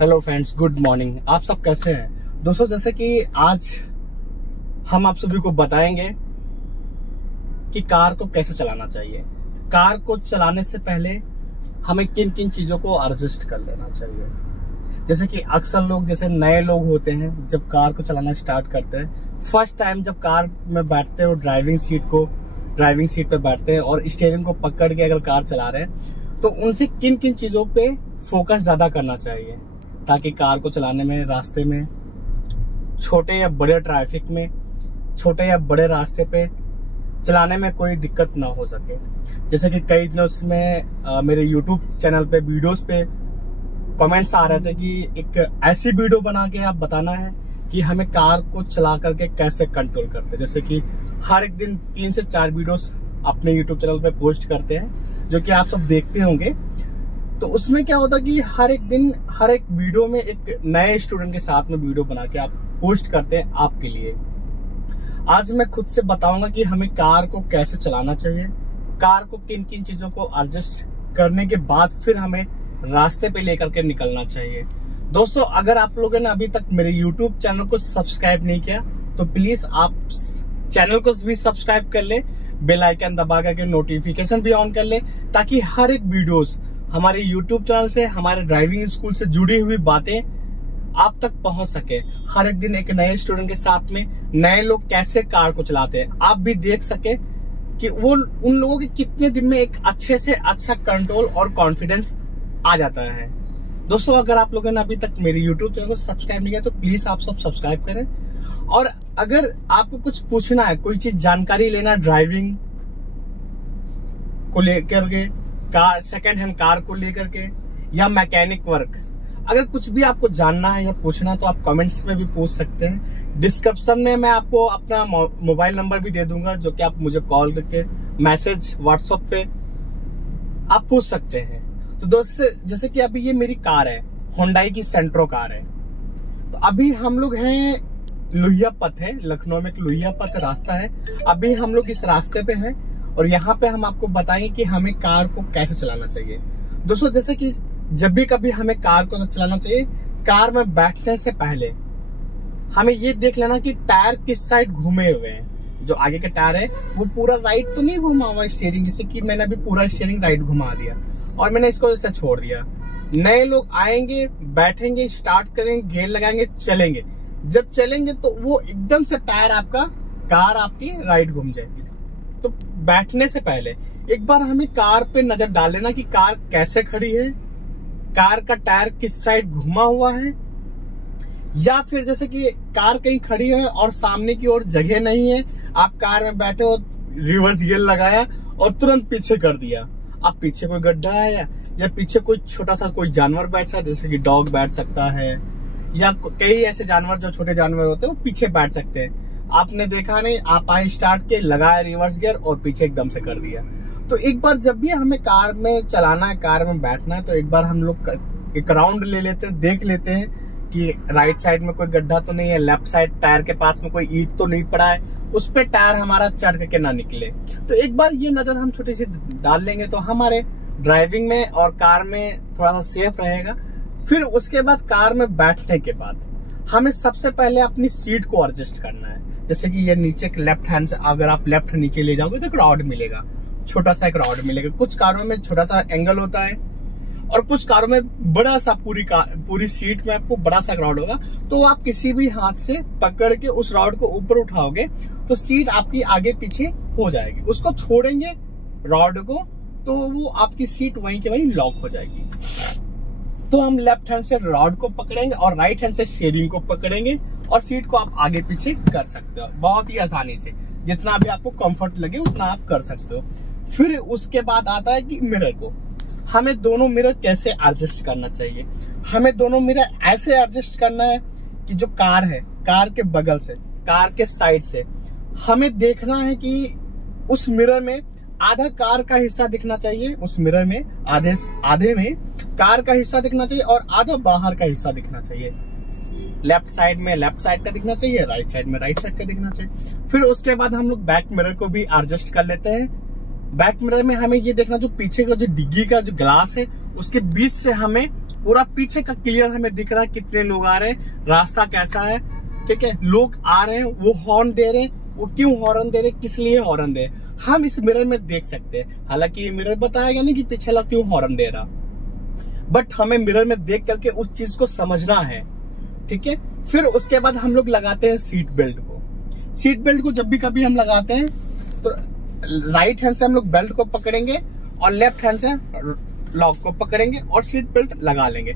Hello friends, good morning. आप सब कैसे हैं दोस्तों? जैसे कि आज हम आप सभी को बताएंगे कि कार को कैसे चलाना चाहिए। कार को चलाने से पहले हमें किन किन चीजों को एडजस्ट कर लेना चाहिए। जैसे कि अक्सर लोग, जैसे नए लोग होते हैं, जब कार को चलाना स्टार्ट करते हैं, फर्स्ट टाइम जब कार में बैठते हैं, ड्राइविंग सीट पर बैठते हैं और स्टीयरिंग को पकड़ के अगर कार चला रहे हैं, तो उनसे किन किन चीजों पे फोकस ज्यादा करना चाहिए ताकि कार को चलाने में, रास्ते में, छोटे या बड़े ट्रैफिक में, छोटे या बड़े रास्ते पे चलाने में कोई दिक्कत ना हो सके। जैसे कि कई दिनों में मेरे YouTube चैनल पे वीडियोस पे कमेंट्स आ रहे थे कि एक ऐसी वीडियो बना के आप बताना है कि हमें कार को चला करके कैसे कंट्रोल करते हैं। जैसे कि हर एक दिन 3 से 4 वीडियोस अपने YouTube चैनल पे पोस्ट करते हैं, जो कि आप सब देखते होंगे। तो उसमें क्या होता है कि हर एक दिन, हर एक वीडियो में एक नए स्टूडेंट के साथ में वीडियो बना के आप पोस्ट करते हैं आपके लिए। आज मैं खुद से बताऊंगा कि हमें कार को कैसे चलाना चाहिए, कार को किन किन चीजों को एडजस्ट करने के बाद फिर हमें रास्ते पे लेकर के निकलना चाहिए। दोस्तों, अगर आप लोगों ने अभी तक मेरे YouTube चैनल को सब्सक्राइब नहीं किया तो प्लीज आप चैनल को भी सब्सक्राइब कर ले, बेल आइकन दबा करके नोटिफिकेशन भी ऑन कर ले, ताकि हर एक वीडियोस हमारे YouTube चैनल से, हमारे ड्राइविंग स्कूल से जुड़ी हुई बातें आप तक पहुंच सके। हर एक दिन एक नए स्टूडेंट के साथ में नए लोग कैसे कार को चलाते हैं, आप भी देख सके कि वो उन लोगों के कितने दिन में एक अच्छे से अच्छा कंट्रोल और कॉन्फिडेंस आ जाता है। दोस्तों, अगर आप लोगों ने अभी तक मेरे YouTube चैनल को सब्सक्राइब नहीं किया तो प्लीज आप सब सब्सक्राइब करें। और अगर आपको कुछ पूछना है, कोई चीज जानकारी लेना, ड्राइविंग को लेकर के, कार, सेकेंड हैंड कार को लेकर के, या मैकेनिक वर्क, अगर कुछ भी आपको जानना है या पूछना तो आप कमेंट्स में भी पूछ सकते हैं। डिस्क्रिप्शन में मैं आपको अपना मोबाइल नंबर भी दे दूंगा, जो कि आप मुझे कॉल करके, मैसेज, व्हाट्सएप पे आप पूछ सकते हैं। तो दोस्तों, जैसे कि अभी ये मेरी कार है, होंडाई की सेंट्रो कार है। तो अभी हम लोग हैं लोहिया पथ है, लखनऊ में एक लोहिया पथ रास्ता है। अभी हम लोग इस रास्ते पे हैं और यहाँ पे हम आपको बताएंगे कि हमें कार को कैसे चलाना चाहिए। दोस्तों, जैसे कि जब भी कभी हमें कार को चलाना चाहिए, कार में बैठने से पहले हमें ये देख लेना कि टायर किस साइड घूमे हुए हैं। जो आगे का टायर है वो पूरा राइट तो नहीं घुमा हुआ स्टीयरिंग, जैसे कि मैंने अभी पूरा स्टीयरिंग राइट घुमा दिया और मैंने इसको ऐसे छोड़ दिया। नए लोग आएंगे, बैठेंगे, स्टार्ट करेंगे, गियर लगाएंगे, चलेंगे। जब चलेंगे तो वो एकदम से टायर आपका, कार आपकी राइट घूम जाएगी। तो बैठने से पहले एक बार हमें कार पे नजर डाल लेना कि कार कैसे खड़ी है, कार का टायर किस साइड घुमा हुआ है, या फिर जैसे कि कार कहीं खड़ी है और सामने की ओर जगह नहीं है, आप कार में बैठे हो, रिवर्स गियर लगाया और तुरंत पीछे कर दिया। अब पीछे कोई गड्ढा है या पीछे कोई छोटा सा कोई जानवर बैठ सकता है, जैसे कि डॉग बैठ सकता है, या कई ऐसे जानवर जो छोटे जानवर होते हैं वो पीछे बैठ सकते हैं। आपने देखा नहीं, आप आए, स्टार्ट के, लगाया रिवर्स गियर और पीछे एकदम से कर दिया। तो एक बार जब भी हमें कार में चलाना है, कार में बैठना है, तो एक बार हम लोग एक राउंड ले लेते हैं, देख लेते हैं कि राइट साइड में कोई गड्ढा तो नहीं है, लेफ्ट साइड टायर के पास में कोई ईंट तो नहीं पड़ा है, उस पे टायर हमारा चढ़ के ना निकले। तो एक बार ये नजर हम छोटी सी डाल लेंगे तो हमारे ड्राइविंग में और कार में थोड़ा सा सेफ रहेगा। फिर उसके बाद कार में बैठने के बाद हमें सबसे पहले अपनी सीट को एडजस्ट करना है। जैसे कि ये नीचे लेफ्ट हैंड से अगर आप लेफ्ट नीचे ले जाओगे तो एक रॉड मिलेगा, छोटा सा एक रॉड मिलेगा। कुछ कारों में छोटा सा एंगल होता है और कुछ कारों में बड़ा सा, पूरी सीट में आपको बड़ा सा रॉड होगा। तो आप किसी भी हाथ से पकड़ के उस रॉड को ऊपर उठाओगे तो सीट आपकी आगे पीछे हो जाएगी। उसको छोड़ेंगे रॉड को तो वो आपकी सीट वहीं के वहीं लॉक हो जाएगी। तो हम लेफ्ट हैंड से रॉड को पकड़ेंगे और राइट हैंड से स्टीयरिंग को पकड़ेंगे और सीट को आप आगे पीछे कर सकते हो बहुत ही आसानी से। जितना भी आपको कंफर्ट लगे उतना आप कर सकते हो। फिर उसके बाद आता है कि मिरर को, हमें दोनों मिरर कैसे एडजस्ट करना चाहिए। हमें दोनों मिरर ऐसे एडजस्ट करना है कि जो कार है, कार के बगल से, कार के साइड से हमें देखना है कि उस मिरर में आधा कार का हिस्सा दिखना चाहिए, उस मिरर में आधे में कार का हिस्सा दिखना चाहिए और आधा बाहर का हिस्सा दिखना चाहिए। लेफ्ट साइड में लेफ्ट साइड का दिखना चाहिए, राइट साइड में राइट साइड का दिखना चाहिए। फिर उसके बाद हम लोग बैक मिरर को भी एडजस्ट कर लेते हैं बैक मिरर में हमें ये देखना, जो पीछे का जो डिग्गी का जो ग्लास है उसके बीच से हमें पूरा पीछे का क्लियर हमें दिख रहा है, कितने लोग आ रहे हैं, रास्ता कैसा है, ठीक है, लोग आ रहे हैं, वो हॉर्न दे रहे हैं, वो क्यों हॉर्न दे रहे, किस लिए हॉर्न दे रहे, हम इस मिरर में देख सकते हैं। हालांकि ये मिरर बताएगा नहीं कि पीछे वाला क्यों हॉर्न दे रहा, बट हमें मिरर में देख करके उस चीज को समझना है, ठीक है। फिर उसके बाद हम लोग लगाते हैं सीट बेल्ट को। सीट बेल्ट को जब भी कभी हम लगाते हैं तो राइट हैंड से हम लोग बेल्ट को पकड़ेंगे और लेफ्ट हैंड से लॉक को पकड़ेंगे और सीट बेल्ट लगा लेंगे।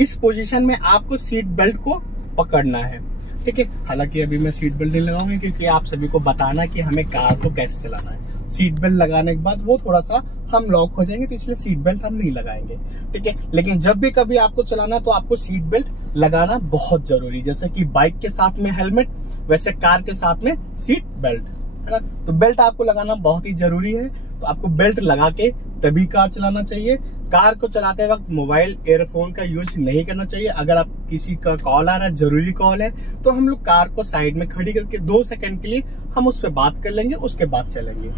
इस पोजीशन में आपको सीट बेल्ट को पकड़ना है, ठीक है। हालांकि अभी मैं सीट बेल्ट नहीं लगाऊंगी क्योंकि आप सभी को बताना कि हमें कार को कैसे चलाना है। सीट बेल्ट लगाने के बाद वो थोड़ा सा हम लॉक हो जाएंगे, तो इसलिए सीट बेल्ट हम नहीं लगाएंगे, ठीक है। लेकिन जब भी कभी आपको चलाना तो आपको सीट बेल्ट लगाना बहुत जरूरी, जैसे कि बाइक के साथ में हेलमेट, वैसे कार के साथ में सीट बेल्ट, है ना। तो बेल्ट आपको लगाना बहुत ही जरूरी है। तो आपको बेल्ट लगा के तभी कार चलाना चाहिए। कार को चलाते वक्त मोबाइल एयरफोन का यूज नहीं करना चाहिए। अगर आप किसी का कॉल आ रहा है, जरूरी कॉल है, तो हम लोग कार को साइड में खड़ी करके 2 सेकंड के लिए हम उस पर बात कर लेंगे, उसके बाद चलेंगे।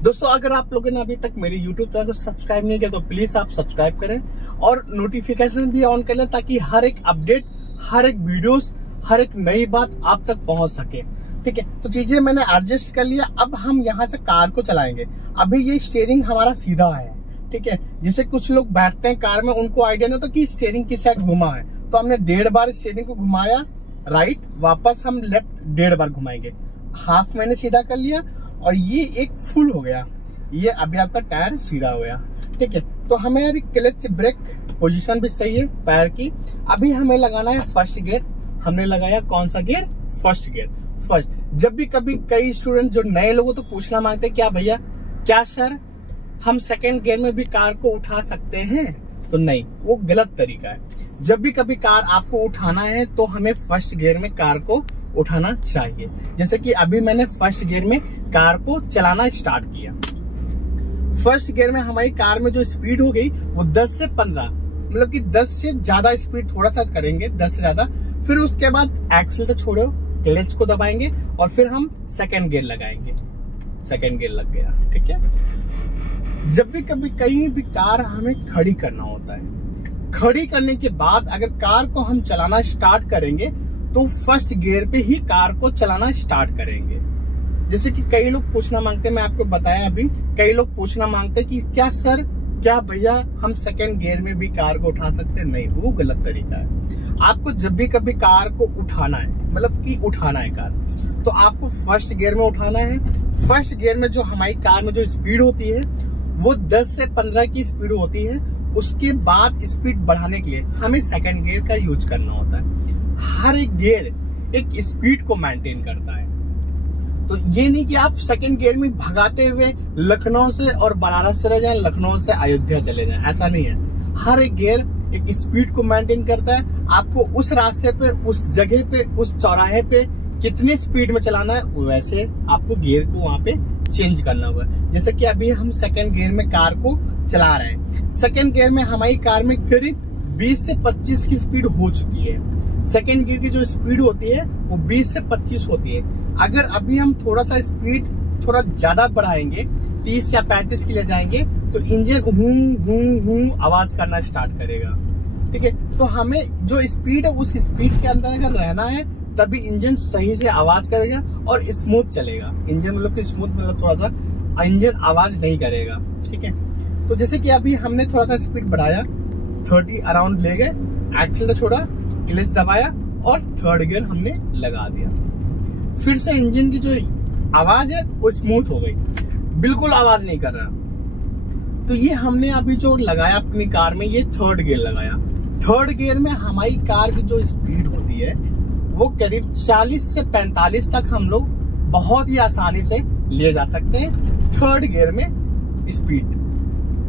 दोस्तों, अगर आप लोगों ने अभी तक मेरे YouTube चैनल को सब्सक्राइब नहीं किया तो प्लीज आप सब्सक्राइब करें और नोटिफिकेशन भी ऑन कर लें, ताकि हर एक अपडेट, हर एक वीडियोस, हर एक नई बात आप तक पहुंच सके, ठीक है। तो चीजें मैंने एडजस्ट कर लिया। अब हम यहाँ से कार को चलाएंगे। अभी ये स्टीयरिंग हमारा सीधा है, ठीक है। जिसे कुछ लोग बैठते हैं कार में, उनको आइडिया नहीं होता कि स्टीयरिंग किस साइड घुमा है, तो हमने 1.5 बार स्टीयरिंग को घुमाया राइट, वापस हम लेफ्ट 1.5 बार घुमाएंगे। हाफ मैंने सीधा कर लिया और ये एक फुल हो गया, ये अभी आपका टायर सीधा हो गया, ठीक है। तो हमें अभी क्लच ब्रेक पोजीशन भी सही है पैर की। अभी हमें लगाना है फर्स्ट गियर। हमने लगाया कौन सा गियर? First gear. फर्स्ट, जब भी कभी कई स्टूडेंट जो नए लोगों तो पूछना मांगते हैं, क्या भैया, क्या सर हम सेकंड गियर में भी कार को उठा सकते हैं? तो नहीं, वो गलत तरीका है। जब भी कभी कार आपको उठाना है तो हमें फर्स्ट गियर में कार को उठाना चाहिए। जैसे कि अभी मैंने फर्स्ट गियर में कार को चलाना स्टार्ट किया। फर्स्ट गियर में हमारी कार में जो स्पीड हो गई वो 10 से 15, मतलब कि 10 से ज्यादा स्पीड थोड़ा सा करेंगे, 10 से ज्यादा। फिर उसके बाद एक्सीलरेटर छोड़ो, क्लच को दबाएंगे और फिर हम सेकंड गियर लगाएंगे। सेकंड गियर लग गया, ठीक है। जब भी कभी कहीं भी कार हमें खड़ी करना होता है, खड़ी करने के बाद अगर कार को हम चलाना स्टार्ट करेंगे तो फर्स्ट गियर पे ही कार को चलाना स्टार्ट करेंगे। जैसे कि कई लोग पूछना मांगते हैं, मैं आपको बताया अभी, कई लोग पूछना मांगते हैं कि क्या सर, क्या भैया हम सेकंड गियर में भी कार को उठा सकते हैं? नहीं, वो गलत तरीका है। आपको जब भी कभी कार को उठाना है, मतलब कि उठाना है कार, तो आपको फर्स्ट गियर में उठाना है। फर्स्ट गियर में जो हमारी कार में जो स्पीड होती है वो 10 से 15 की स्पीड होती है। उसके बाद स्पीड बढ़ाने के लिए हमें सेकंड गियर का यूज करना होता है। हर एक गियर एक स्पीड को मेंटेन करता है। तो ये नहीं कि आप सेकंड गियर में भगाते हुए लखनऊ से और बनारस चले जाएं, लखनऊ से अयोध्या चले जाएं, ऐसा नहीं है। हर एक गियर एक स्पीड को मेंटेन करता है। आपको उस रास्ते पे, उस जगह पे, उस चौराहे पे कितनी स्पीड में चलाना है, वैसे आपको गियर को वहां पे चेंज करना होगा। जैसे कि अभी हम सेकंड गियर में कार को चला रहे हैं। सेकंड गियर में हमारी कार में करीब 20 से 25 की स्पीड हो चुकी है। सेकंड गियर की जो स्पीड होती है वो 20 से 25 होती है। अगर अभी हम थोड़ा सा स्पीड थोड़ा ज्यादा बढ़ाएंगे, 30 या 35 के लिए जाएंगे, तो इंजन हूं हूं हूं आवाज करना स्टार्ट करेगा, ठीक है। तो हमें जो स्पीड है उस स्पीड के अंदर अगर रहना है तभी इंजन सही से आवाज करेगा और स्मूथ चलेगा। इंजन मतलब कि स्मूथ मतलब थोड़ा सा इंजन आवाज नहीं करेगा, ठीक है। तो जैसे कि अभी हमने थोड़ा सा स्पीड बढ़ाया, 30 अराउंड ले गए, एक्सीलरेटर छोड़ा, क्लच दबाया और थर्ड गियर हमने लगा दिया। फिर से इंजन की जो आवाज है वो स्मूथ हो गई, बिल्कुल आवाज नहीं कर रहा। तो ये हमने अभी जो लगाया अपनी कार में, ये थर्ड गियर लगाया। थर्ड गियर में हमारी कार की जो स्पीड होती है वो करीब 40 से 45 तक हम लोग बहुत ही आसानी से ले जा सकते हैं। थर्ड गियर में स्पीड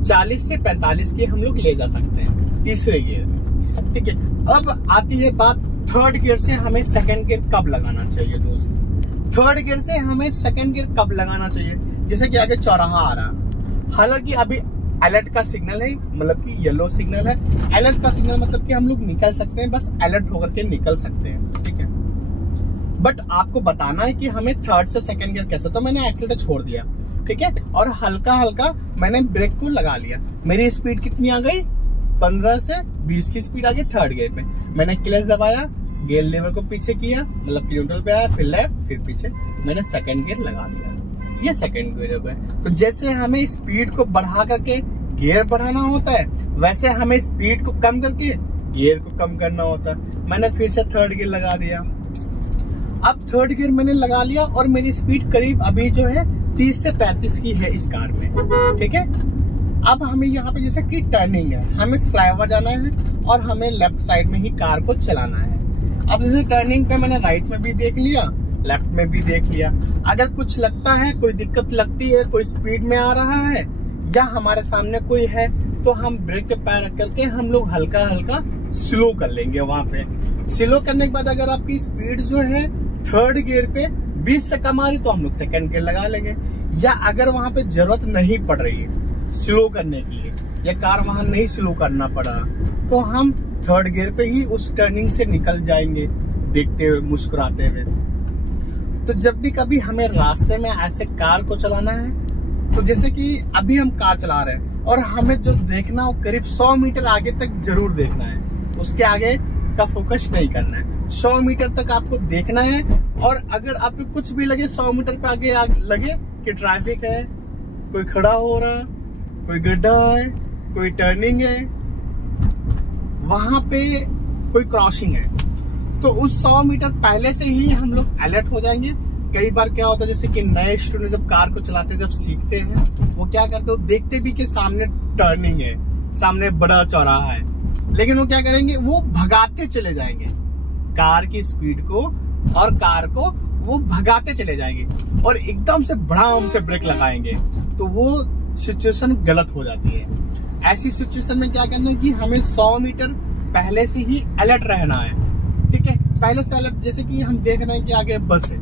40 से 45 की हम लोग ले जा सकते हैं तीसरे गियर में, ठीक है। अब आती है बात थर्ड गियर से हमें सेकंड गियर कब लगाना चाहिए दोस्त। थर्ड गियर से हमें सेकंड गियर कब लगाना चाहिए? जैसे कि आगे चौराहा आ रहा, हालांकि अभी अलर्ट का सिग्नल है, मतलब कि येलो सिग्नल है। अलर्ट का सिग्नल मतलब कि हम लोग निकल सकते हैं, बस अलर्ट होकर के निकल सकते हैं, ठीक है। बट आपको बताना है कि हमें थर्ड से सेकंड गियर कैसे। तो मैंने एक्सीलरेटर छोड़ दिया, ठीक है, और हल्का हल्का मैंने ब्रेक को लगा लिया। मेरी स्पीड कितनी आ गई, 15 से 20 की स्पीड आ गई थर्ड गियर में। मैंने क्लच दबाया, गियर लीवर को पीछे किया, मतलब न्यूट्रल पे आया, फिर लेफ्ट, फिर पीछे, मैंने सेकंड गियर लगा दिया। ये सेकंड गियर हो गया। तो जैसे हमें स्पीड को बढ़ा करके गियर बढ़ाना होता है, वैसे हमें स्पीड को कम करके गियर को कम करना होता है। मैंने फिर से थर्ड गियर लगा दिया। अब थर्ड गियर मैंने लगा लिया और मेरी स्पीड करीब अभी जो है 30 से 35 की है इस कार में, ठीक है। अब हमें यहाँ पे जैसे कि टर्निंग है, हमें फ्लाईओवर जाना है और हमें लेफ्ट साइड में ही कार को चलाना है। अब जैसे टर्निंग पे मैंने राइट में भी देख लिया, लेफ्ट में भी देख लिया। अगर कुछ लगता है, कोई दिक्कत लगती है, कोई स्पीड में आ रहा है या हमारे सामने कोई है, तो हम ब्रेक पे पैर रख करके हम लोग हल्का हल्का स्लो कर लेंगे। वहां पे स्लो करने के बाद अगर आपकी स्पीड जो है थर्ड गियर पे 20 से कम आ रही, तो हम लोग सेकंड गियर लगा लेंगे। या अगर वहां पे जरूरत नहीं पड़ रही है स्लो करने के लिए, या कार वहां नहीं स्लो करना पड़ा, तो हम थर्ड गियर पे ही उस टर्निंग से निकल जाएंगे, देखते हुए, मुस्कुराते हुए। तो जब भी कभी हमें रास्ते में ऐसे कार को चलाना है, तो जैसे कि अभी हम कार चला रहे हैं और हमें जो देखना हो करीब 100 मीटर आगे तक जरूर देखना है, उसके आगे का फोकस नहीं करना है। 100 मीटर तक आपको देखना है। और अगर आपको कुछ भी लगे 100 मीटर पे आगे लगे कि ट्रैफिक है, कोई खड़ा हो रहा, कोई गड्ढा है, कोई टर्निंग है, वहां पे कोई क्रॉसिंग है, तो उस 100 मीटर पहले से ही हम लोग अलर्ट हो जाएंगे। कई बार क्या होता है, जैसे कि नए स्टूडेंट जब कार को चलाते, जब सीखते हैं, वो क्या करते हैं, देखते भी कि सामने टर्निंग है, सामने बड़ा चौराहा है, लेकिन वो क्या करेंगे, वो भगाते चले जाएंगे कार की स्पीड को, और कार को वो भगाते चले जाएंगे और एकदम से भड़ाम से ब्रेक लगाएंगे। तो वो सिचुएशन गलत हो जाती है। ऐसी सिचुएशन में क्या करना है कि हमें 100 मीटर पहले से ही अलर्ट रहना है, ठीक है। पहले से अलर्ट, जैसे कि हम देख रहे हैं कि आगे बस है,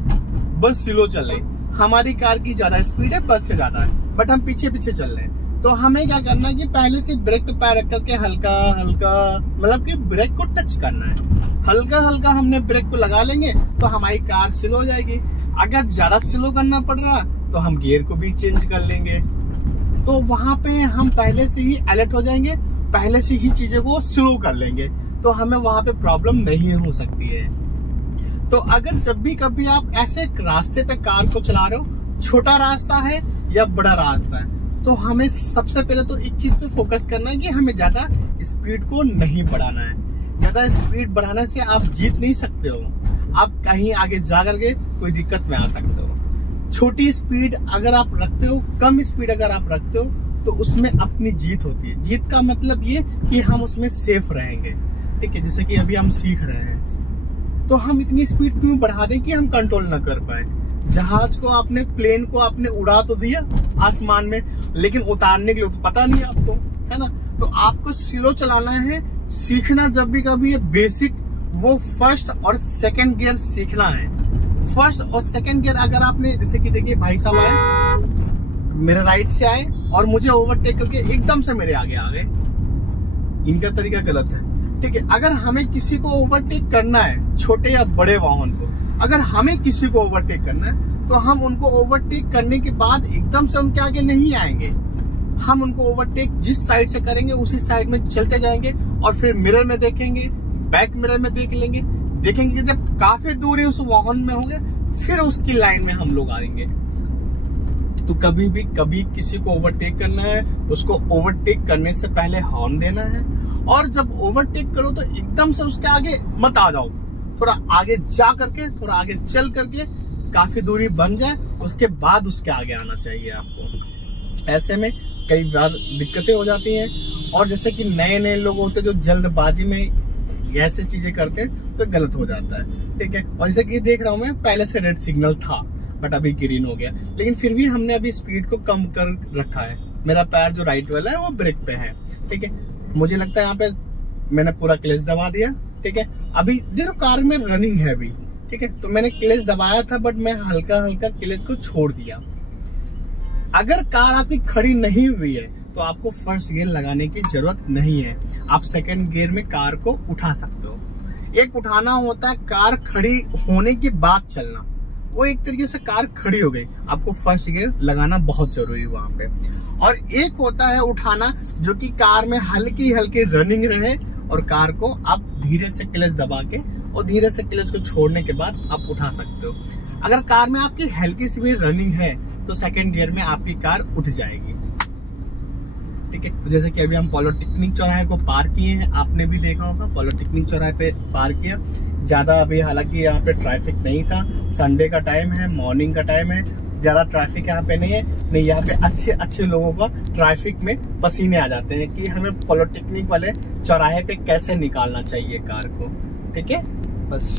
बस स्लो चल रही, हमारी कार की ज्यादा स्पीड है, बस से ज्यादा है, बट हम पीछे पीछे चल रहे हैं। तो हमें क्या करना है कि पहले से ब्रेक पे पैर रख करके हल्का हल्का, मतलब कि ब्रेक को टच करना है। हल्का हल्का हमने ब्रेक को लगा लेंगे तो हमारी कार स्लो हो जाएगी। अगर ज्यादा स्लो करना पड़ रहा तो हम गियर को भी चेंज कर लेंगे। तो वहां पे हम पहले से ही अलर्ट हो जाएंगे, पहले से ही चीजों को स्लो कर लेंगे, तो हमें वहां पे प्रॉब्लम नहीं हो सकती है। तो अगर जब भी कभी आप ऐसे रास्ते पे कार को चला रहे हो, छोटा रास्ता है या बड़ा रास्ता है, तो हमें सबसे पहले तो एक चीज पे फोकस करना है कि हमें ज्यादा स्पीड को नहीं बढ़ाना है। ज्यादा स्पीड बढ़ाने से आप जीत नहीं सकते हो, आप कहीं आगे जा करके कोई दिक्कत में आ सकते हो। छोटी स्पीड अगर आप रखते हो, कम स्पीड अगर आप रखते हो, तो उसमें अपनी जीत होती है। जीत का मतलब ये कि हम उसमें सेफ रहेंगे, ठीक है। जैसे कि अभी हम सीख रहे हैं, तो हम इतनी स्पीड क्यों बढ़ा दें कि हम कंट्रोल ना कर पाए। जहाज को आपने, प्लेन को आपने उड़ा तो दिया आसमान में, लेकिन उतारने के लिए तो पता नहीं आपको, है ना। तो आपको स्लो चलाना है, सीखना जब भी कभी बेसिक, वो फर्स्ट और सेकंड गियर सीखना है। फर्स्ट और सेकंड गियर अगर आपने, जैसे कि देखिए भाई साहब आए, मेरे राइट से आए और मुझे ओवरटेक करके एकदम से मेरे आगे आ गए, इनका तरीका गलत है, ठीक है। अगर हमें किसी को ओवरटेक करना है, छोटे या बड़े वाहन को, अगर हमें किसी को ओवरटेक करना है, तो हम उनको ओवरटेक करने के बाद एकदम से उनके आगे नहीं आएंगे। हम उनको ओवरटेक जिस साइड से करेंगे उसी साइड में चलते जाएंगे, और फिर मिरर में देखेंगे, बैक मिरर में देखेंगे कि जब काफी दूर है उस वाहन में होंगे, फिर उसकी लाइन में हम लोग आएंगे। तो कभी किसी को ओवरटेक करना है, उसको ओवरटेक करने से पहले हॉर्न देना है, और जब ओवरटेक करो तो एकदम से उसके आगे मत आ जाओ, थोड़ा आगे जा करके, थोड़ा आगे चल करके काफी दूरी बन जाए, उसके बाद उसके आगे आना चाहिए आपको। ऐसे में कई बार दिक्कतें हो जाती हैं, और जैसे कि नए लोग होते जो जल्दबाजी में ऐसे चीजें करते तो गलत हो जाता है, ठीक है। और जैसे कि देख रहा हूं मैं, पहले से रेड सिग्नल था बट अभी ग्रीन हो गया, लेकिन फिर भी हमने अभी स्पीड को कम कर रखा है। मेरा पैर जो राइट वाला है वो ब्रेक पे है, ठीक है। मुझे लगता है यहाँ पे मैंने पूरा क्लच दबा दिया, ठीक है। अभी देखो कार में रनिंग है अभी, ठीक है, तो मैंने क्लच दबाया था, बट मैं हल्का हल्का क्लच को छोड़ दिया। अगर कार आपकी खड़ी नहीं हुई है तो आपको फर्स्ट गियर लगाने की जरूरत नहीं है, आप सेकंड गियर में कार को उठा सकते हो। एक उठाना होता है कार खड़ी होने के बाद चलना, वो एक तरीके से कार खड़ी हो गई। आपको फर्स्ट गियर लगाना बहुत जरूरी है वहां पे। और एक होता है उठाना, जो कि कार में हल्की हल्की रनिंग रहे और कार को आप धीरे से क्लच दबा के और धीरे से क्लच को छोड़ने के बाद आप उठा सकते हो। अगर कार में आपकी हल्की सी भी रनिंग है तो सेकंड गियर में आपकी कार उठ जाएगी। ठीक है, तो जैसे कि अभी हम पॉलिटेक्निक चौराहे को पार किए हैं, आपने भी देखा होगा पॉलिटेक्निक चौराहे पे पार किया। ज्यादा अभी हालांकि यहाँ पे ट्रैफिक नहीं था, संडे का टाइम है, मॉर्निंग का टाइम है, ज्यादा ट्रैफिक यहाँ पे नहीं है। नहीं, यहाँ पे अच्छे अच्छे लोगों का ट्रैफिक में पसीने आ जाते हैं कि हमें पॉलिटेक्निक वाले चौराहे पे कैसे निकालना चाहिए कार को। ठीक है, बस।